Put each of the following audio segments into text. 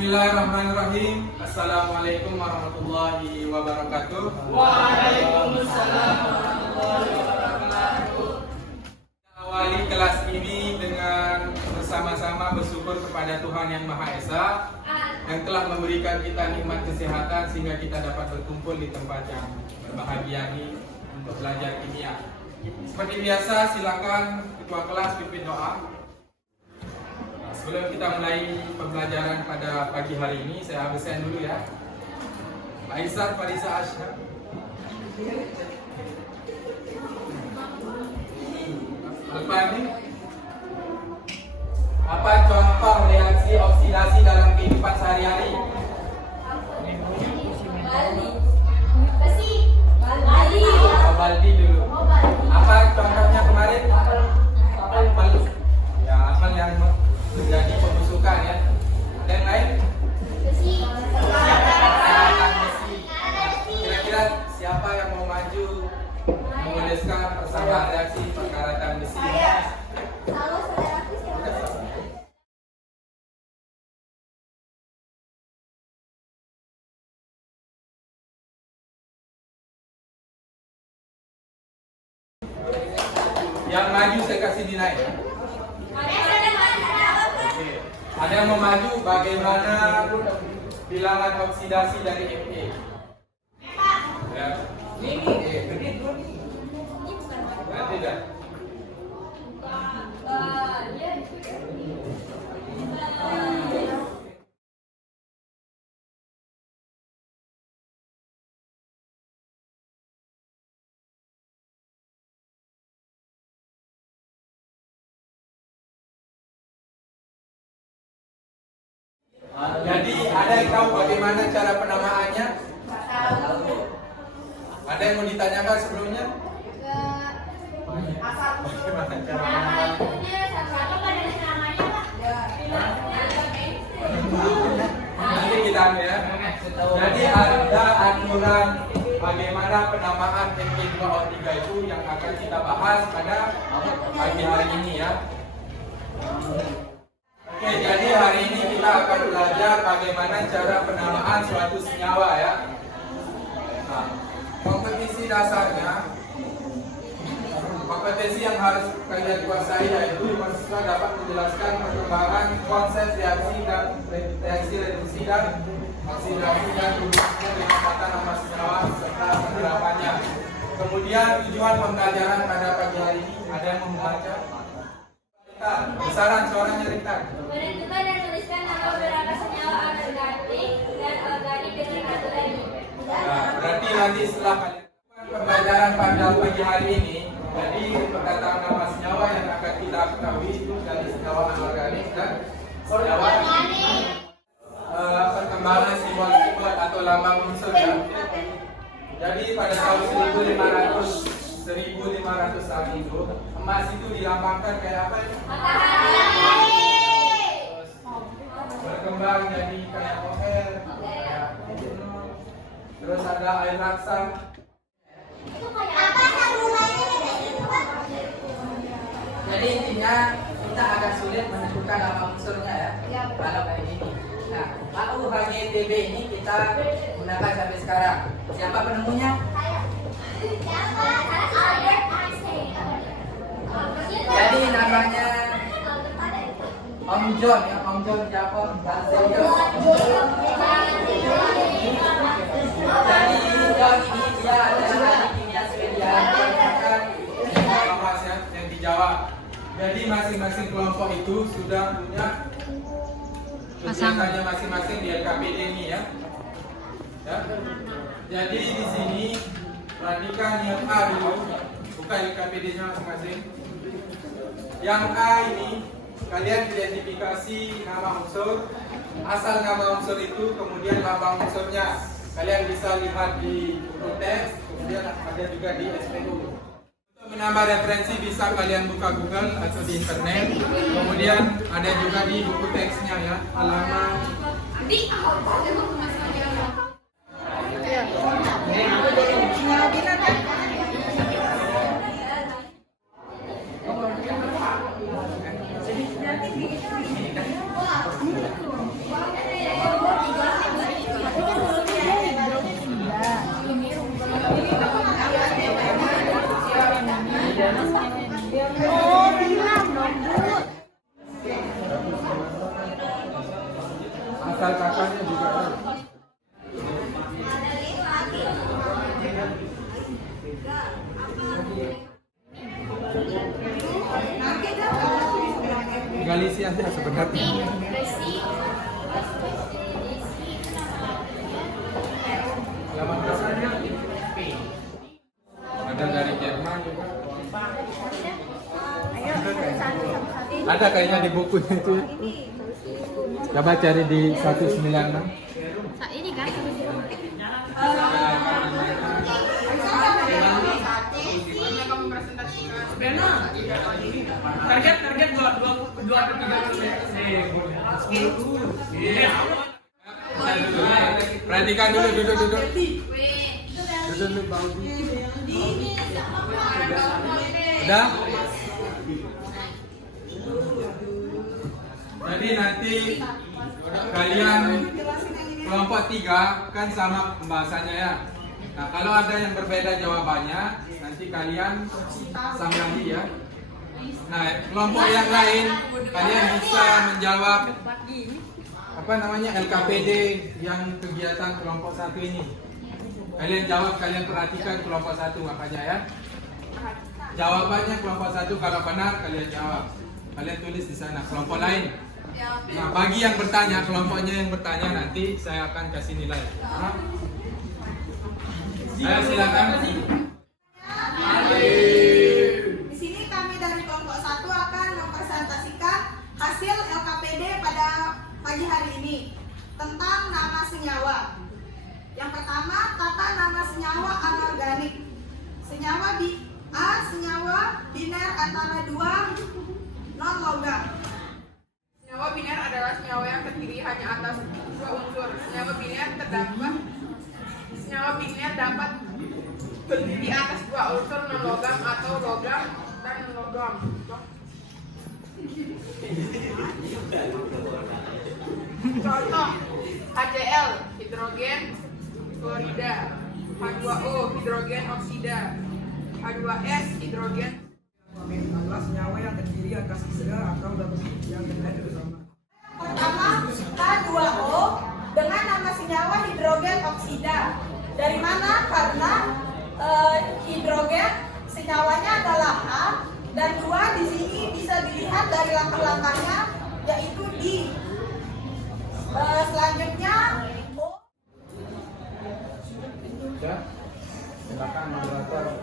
Bismillahirrahmanirrahim. Assalamualaikum warahmatullahi wabarakatuh. Waalaikumsalam warahmatullahi wabarakatuh. Kita awali kelas ini dengan bersama-sama bersyukur kepada Tuhan Yang Maha Esa yang telah memberikan kita nikmat kesehatan sehingga kita dapat berkumpul di tempat yang berbahagia ini untuk belajar kimia. Seperti biasa, silakan ketua kelas pimpin doa. Sebelum kita mulai pembelajaran pada pagi hari ini, saya absen dulu ya. Aisyah Farisa Asyar. Apa contoh reaksi oksidasi dalam kehidupan sehari-hari? Baldi dulu. Apa contohnya kemarin? Apel. Ya, apel yang terjadi pembusukan ya. Ada yang lain? Besi. Kira-kira siapa yang mau maju menuliskan persamaan reaksi perkaratan besi? Yang maju saya kasih nilai. Ada yang mau maju bagaimana bilangan oksidasi dari Fe? Ya. Berarti dah. Jadi ada yang tahu bagaimana cara penamaannya? Ada yang mau ditanyakan sebelumnya? Bagaimana cara penamaannya? Nanti kita ambil ya. Jadi ada aturan bagaimana penamaan N2O3 itu yang akan kita bahas pada pagi hari ini ya. Oke, jadi hari ini kita akan belajar bagaimana cara penamaan suatu senyawa ya. Nah, kompetensi dasarnya, kompetensi yang harus kalian kuasai yaitu mahasiswa dapat menjelaskan perkembangan konsep reaksi dan reaksi reduksi dan oksidasi dan hubungannya dengan tata nama senyawa serta penerapannya. Kemudian tujuan pembelajaran pada pagi hari ini ada yang membaca. Besaran suaranya Rintan. Menentukan dan tuliskan nama beberapa senyawa anorganik dan organik dengan aturan ini. Nah, berarti nanti setelah pembelajaran pada pagi hari ini, jadi penataan nama senyawa yang akan kita ketahui itu dari senyawa anorganik dan senyawa perkembangan simbol-simbol atau lambang unsur ya. Jadi pada tahun 1500 saat itu emas itu dilambangkan kayak apa ya? Matahari. Berkembang jadi kayak moher, terus ada air laksam. Jadi intinya kita agak sulit menentukan nama unsurnya ya. Kalau kayak gini. Nah, AuHGTB ini kita gunakan sampai sekarang. Siapa penemunya? Jadi namanya Om John ya, Om John Jacob Balzerius. Jadi John ini dia adalah ahli kimia Swedia Yang dijawab. Jadi masing-masing kelompok itu sudah punya kegiatannya masing-masing di LKPD ini ya. Ya. Jadi di sini perhatikan yang A dulu, bukan LKPD-nya masing-masing. Yang A ini kalian identifikasi nama unsur, asal nama unsur itu, kemudian lambang unsurnya. Kalian bisa lihat di buku teks, kemudian ada juga di SPU. Untuk menambah referensi bisa kalian buka Google atau di internet. Kemudian ada juga di buku teksnya ya, halaman. bakal kakaknya juga. Galisi aja sebenarnya. Halaman berapa? Ada dari Jerman juga. Ada kayaknya di buku itu. Coba cari di 196. Ini kan Target dua atau tiga. Perhatikan dulu, duduk. Duduk Bang. Udah? Jadi nanti kalian kelompok 3 kan sama pembahasannya ya. Nah kalau ada yang berbeda jawabannya, nanti kalian sambungi ya. Nah kelompok yang lain kalian bisa menjawab apa namanya LKPD yang kegiatan kelompok 1 ini. Kalian jawab, kalian perhatikan kelompok 1 makanya ya. Jawabannya kelompok 1 kalau benar kalian jawab. Kalian tulis di sana kelompok lain. Nah, bagi yang bertanya, kelompoknya yang bertanya nanti saya akan kasih nilai. Nah. Ayo silakan. Di sini kami dari kelompok 1 akan mempresentasikan hasil LKPD pada pagi hari ini tentang nama senyawa. Yang pertama, tata nama senyawa anorganik. Senyawa senyawa biner antara 2 non-logam. Senyawa biner adalah senyawa yang terdiri hanya atas 2 unsur. Senyawa biner dapat terdiri atas 2 unsur non-logam atau logam dan non-logam. Contoh HCl hidrogen klorida, H2O hidrogen oksida, H2S hidrogen. adalah senyawa yang terdiri atas tiga atau double yang terjadi bersama. Pertama, H2O dengan nama senyawa hidrogen oksida. Dari mana? Karena hidrogen senyawanya adalah H dan 2 di sini bisa dilihat dari langkah-langkahnya yaitu di. Selanjutnya O. Ya. Silakan moderator.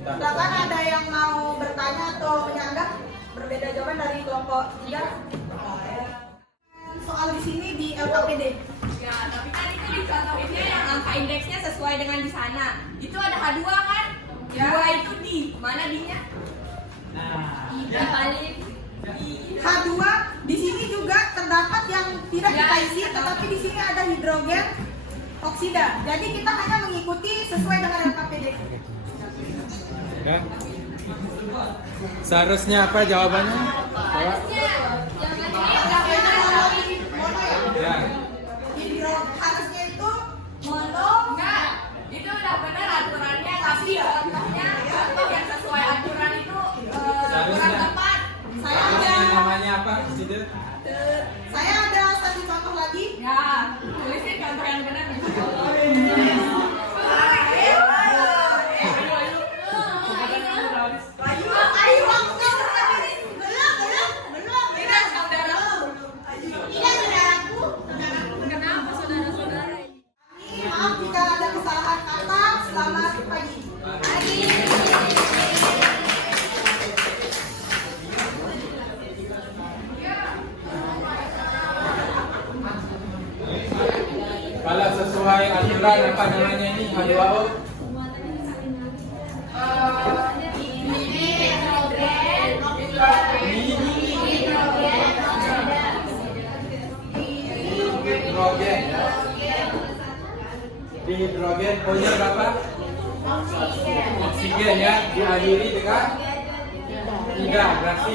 Silakan ada yang mau bertanya atau menyanggah berbeda jawaban dari kelompok 3. Soal di sini di LKPD. Ya, tapi kan itu dicontohinnya yang angka indeksnya sesuai dengan di sana. Itu ada H2 kan? Ya. 2 itu di. Mana D-nya? Ida paling H2 di sini juga terdapat yang tidak kita isi, tetapi di sini ada hidrogen oksida. Jadi kita hanya mengikuti sesuai dengan LKPD. Ya. Seharusnya apa jawabannya? Jawab. Ya. Harusnya itu mono. Enggak. Itu udah benar aturannya, tapi contohnya contoh yang sesuai aturan itu kurang tepat. Harusnya namanya apa? Situ. Saya ada satu contoh lagi. Ya, tulisin contoh yang benar. Maaf jika ada kesalahan kata. Selamat pagi. Kalau sesuai aturan apa namanya ini H2O? Hidrogen ya. Di hidrogen O-nya berapa? Oksigen ya. Diakhiri dengan 3 berarti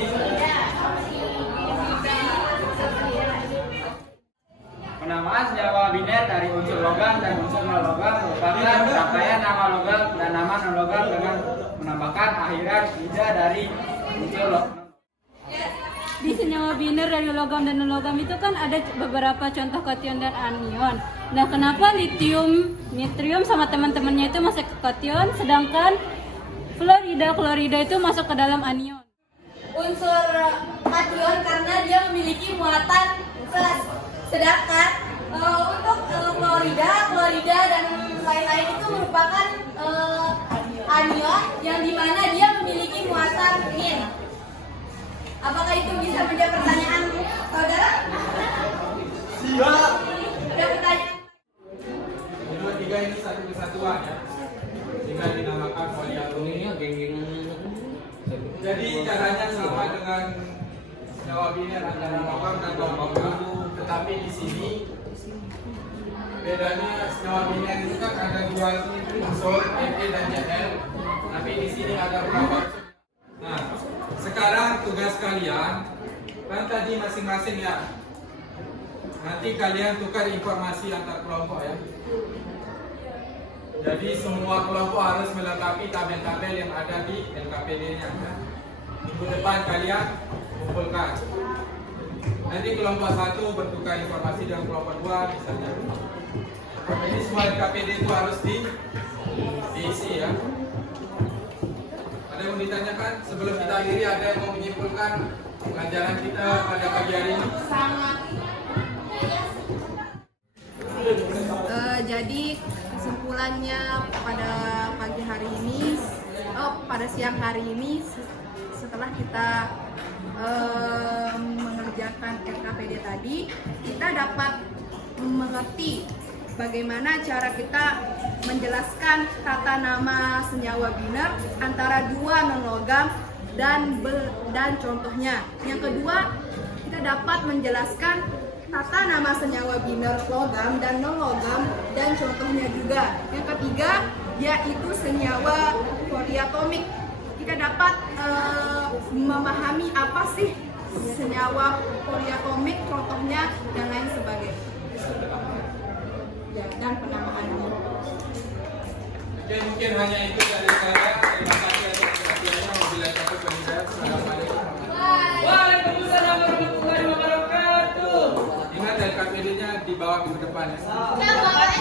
Penamaan senyawa biner dari unsur logam dan unsur non-logam merupakan rangkaian nama logam dan nama non-logam dengan menambahkan akhiran ida dari unsur logam. di senyawa biner dari logam dan non-logam itu kan ada beberapa contoh kation dan anion. Nah, kenapa litium, nitrium sama teman-temannya itu masuk ke kation, sedangkan klorida itu masuk ke dalam anion? Unsur kation karena dia memiliki muatan plus. Sedangkan untuk klorida dan lain-lain itu merupakan anion yang dimana dia memiliki muatan nin. Apakah itu bisa menjawab pertanyaan saudara? Siap. Ada pertanyaan? Kedua tiga ini satu kesatuan ya, sehingga dinamakan poliatom. Jadi caranya sama dengan senyawa biner antara logam dan non-logam, tetapi di sini bedanya senyawa biner itu kan ada dua unsur Fe dan Cl, tapi di sini ada berapa unsur? Nah, sekarang tugas kalian kan tadi masing-masing ya. Nanti kalian tukar informasi antar kelompok ya. Jadi semua kelompok harus melengkapi tabel-tabel yang ada di LKPD-nya. Ya. Minggu depan kalian kumpulkan. Nanti kelompok 1 bertukar informasi dengan kelompok 2 misalnya. Jadi semua LKPD itu harus diisi ya. Ada yang mau ditanyakan? Sebelum kita akhiri, ada yang mau menyimpulkan pelajaran kita pada pagi hari ini? Jadi kesimpulannya pada pagi hari ini, pada siang hari ini, setelah kita mengerjakan LKPD tadi, kita dapat mengerti bagaimana cara kita menjelaskan tata nama senyawa biner antara dua non-logam dan contohnya. Yang kedua, kita dapat menjelaskan tata nama senyawa biner logam dan non-logam dan contohnya juga. Yang ketiga, yaitu senyawa poliatomik. Kita dapat memahami apa sih senyawa poliatomik, contohnya dan lain sebagainya. Ya, dan penamaannya. Oke, mungkin hanya itu dari saya. Terima kasih atas perhatiannya. Wabillahi taufiq wal hidayah. Assalamualaikum. Waalaikumsalam warahmatullahi wabarakatuh. Ingat LKPD-nya dibawa ke depan ya.